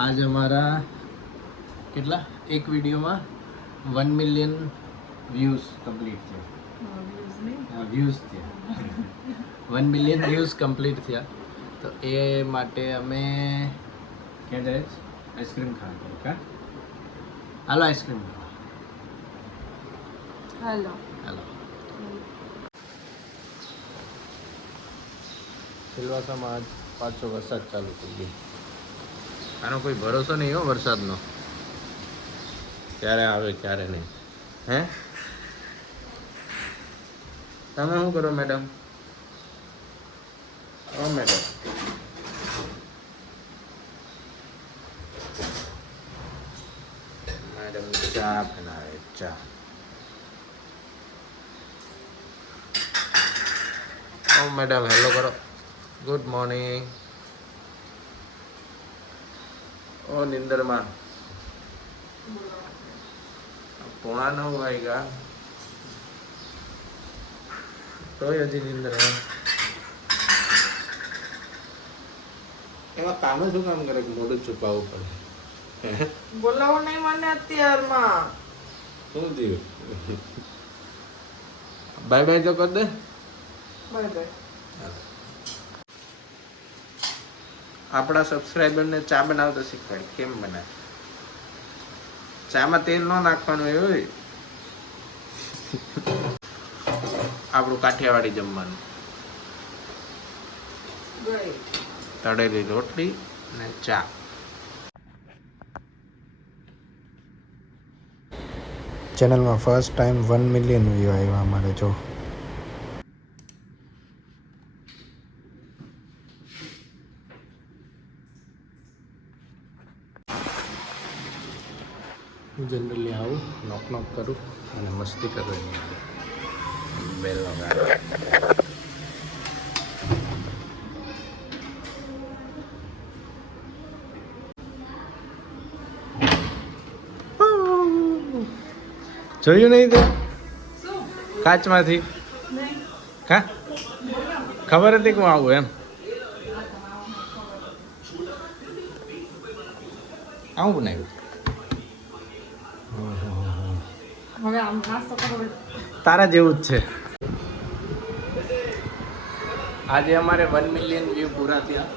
आज हमारा કેટલા એક વિડીયોમાં 1 મિલિયન વ્યૂઝ કમ્પ્લીટ થયા વ્યૂઝ થયા 1 મિલિયન વ્યૂઝ કમ્પ્લીટ થયા તો એ માટે અમે ક્યાં જાય આઈસ્ક્રીમ ખાવા કા હાલો આઈસ્ક્રીમ હાલો હાલો સિલવાસામાં આજ પાછો વરસાદ ચાલુ થઈ ગયો આનો કોઈ ભરોસો નહીં હો વરસાદનો ક્યારે આવે ક્યારે નહીં હે તમે શું કરો મેડમ ઓ મેડમ મેડમ ચા બનાવે ચા ઓ મેડમ હેલો કરો ગુડ મોર્નિંગ ઓ નિંદરમાં 8:45 વાગ્યા તોય હજી નિંદરમાં એમાં કામ શું કામ કરે મોઢું છુપાવવું પડે બોલાવો નહીં મને અત્યારમાં શું થયું બાય બાય તો કર દે બાય બાય આપણા સબસ્ક્રાઈબરને ચા બનાવતા શીખવાડ કેમ બનાવે ચામાં તેલ ન નાખવાનું હોય આપણું કાઠિયાવાડી જમવાનું તળેલી રોટલી અને ચા ચેનલમાં ફર્સ્ટ ટાઈમ 1 મિલિયન વ્યૂ આવ્યા અમારે જો જનરલી આવું નોક નોક કરું અને મસ્તી કરું બેલ વગાડો જોયું નહીં તે કાચમાંથી કા ખબર હતી કે હું આવું એમ આવું બનાવ્યું હવે આમ નાસ્તો કરો તારા જેવું જ છે આજે અમારે 1 મિલિયન વ્યૂ પૂરા થયા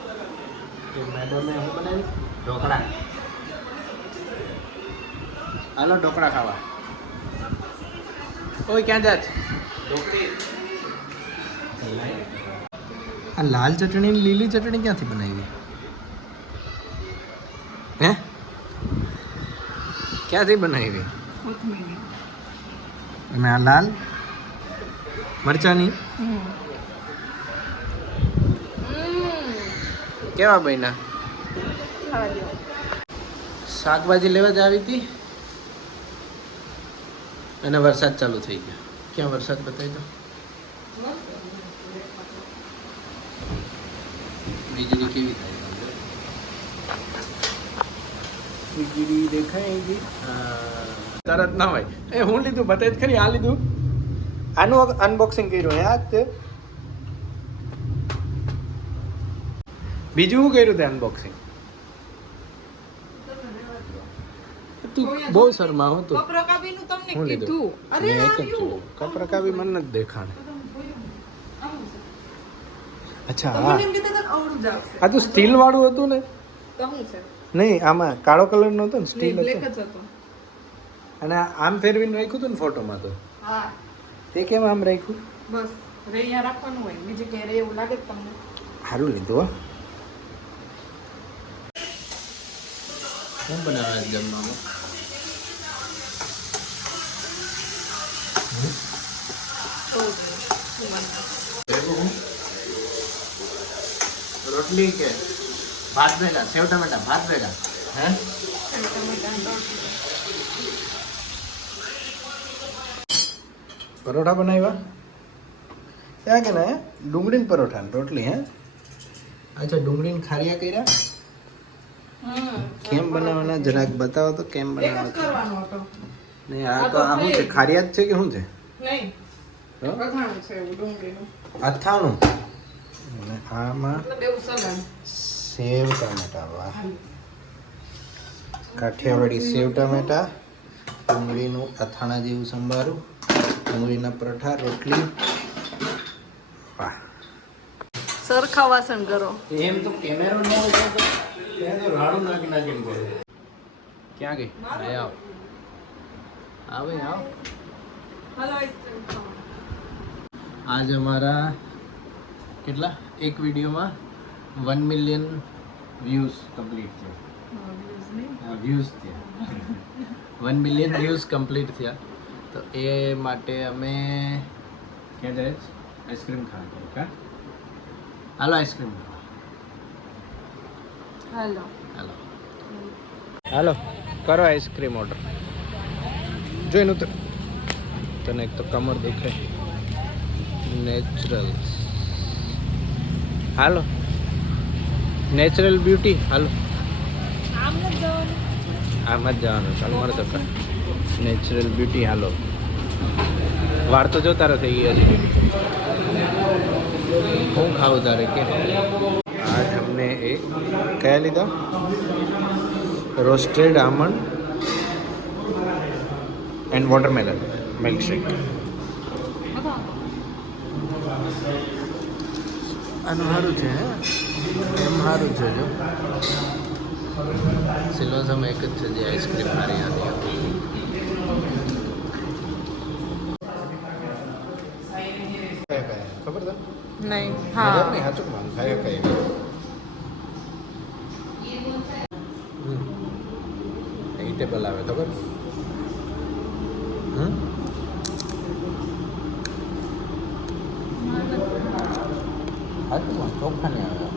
તો મેડમે શું બનાવ્યું ઢોકળા હાલો ઢોકળા ખાવા ઓય ક્યાં જાત આ લાલ ચટણી લીલી ચટણી ક્યાંથી બનાવી હે ક્યાંથી બનાવી અને આ લાલ મરચાની કેવા બન્યા શાકભાજી લેવા જ આવી હતી અને વરસાદ ચાલુ થઈ ગયો ક્યાં વરસાદ બતાવી દો વીજળી કેવી થાય વીજળી દેખાય તરત ના હોય એ હું લીધું બતાવી જ ખરી આ લીધું આનું અનબોક્સિંગ કર્યું હે તે બીજું શું કર્યું તે અનબોક્સિંગ તું બહુ શરમા હો તું કપરકાબીનું તમને હું લીધું કીધું અરે મેં એક જ જોયું કપરકાબી મને નથી દેખાણે અચ્છા હા તમને એમ કીધું કે આવડું જ આવશે આ તો સ્ટીલ વાળું હતું ને તો શું છે નહીં આમાં કાળો કલર નો હતો ને સ્ટીલ બ્લેક હતો જ હતો અને આમ ફેરવીને રાખ્યું હતું ને ફોટોમાં તો હા તે કેમ આમ રાખ્યું બસ રે અહીંયા રાખવાનું હોય બીજે કે રે એવું લાગે તમને સારું લીધું હો શું બનાવે જમવામાં રોટલી કે ભાત ભેગા સેવ ટમેટા ભાત ભેગા હે પરોઠા બનાવ્યા ક્યાં કે ના ડુંગળીને પરોઠા ને રોટલી હે અચ્છા ડુંગળીને ખારિયા કર્યા કેમ બનાવવાના જરાક બતાવો તો કેમ એક જ બનાવવાના કરવાનો હતો નહીં આ તો આ શું છે ખારિયા જ છે કે શું છે નહીં તો અથાણું છે એવું ડુંગળીનું અથાણું અને આમાં મતલબ એવું સલાડ સેવ ટમેટા વાહ કાઠિયાવાડી સેવ ટમેટા, ડુંગળીનું અથાણા જેવું સંભારું, ડુંગળીના પરાઠા, રોટલી. વાહ, સરખા વાસણ કરો. એમ તો કેમેરો ન હોય તો ત્યાં તો રાડું નાખી નાખીને કરે. ક્યાં ગઈ? અરે આવ આવે આવ. હાલો આઈસ્ક્રીમ ખાવા. આજ અમારા કેટલા એક વિડીયોમાં 1 મિલિયન વ્યૂઝ કમ્પ્લીટ થયા. વ્યુઝ નહીં. વ્યૂઝ થયા 1 મિલિયન વ્યૂઝ કમ્પ્લીટ થયા. તો એ માટે અમે ક્યાં જાય છે? આઈસ્ક્રીમ ખાવા ગયા કા? હાલો આઈસ્ક્રીમ ખાવા. હાલો. હાલો હાલો કરો આઈસ્ક્રીમ ઓર્ડર. જોઈનું તો તને એક તો કમર દેખાય. નેચરલ. હાલો નેચરલ બ્યુટી. હાલો આમ જ જવાનું. ચાલો મારે તો નેચરલ બ્યુટી. હાલો વાર તો જો તારે થઈ ગયા છે. હું ખાવું તારે કે? આજ અમને એક કયા લીધા? Roasted almond and watermelon milkshake. આનું સારું છે હે? એમ સારું છે. જો સિલ્વસમાં એક જ છે જે આઈસ્ક્રીમ મારી હતી. ખબર તને? નહીં. મજાક હા. નહીં, સાચું માન ખાય કઈ ટેબલ આવે ખબર? સાચું ચોખ્ખા નહીં આવે.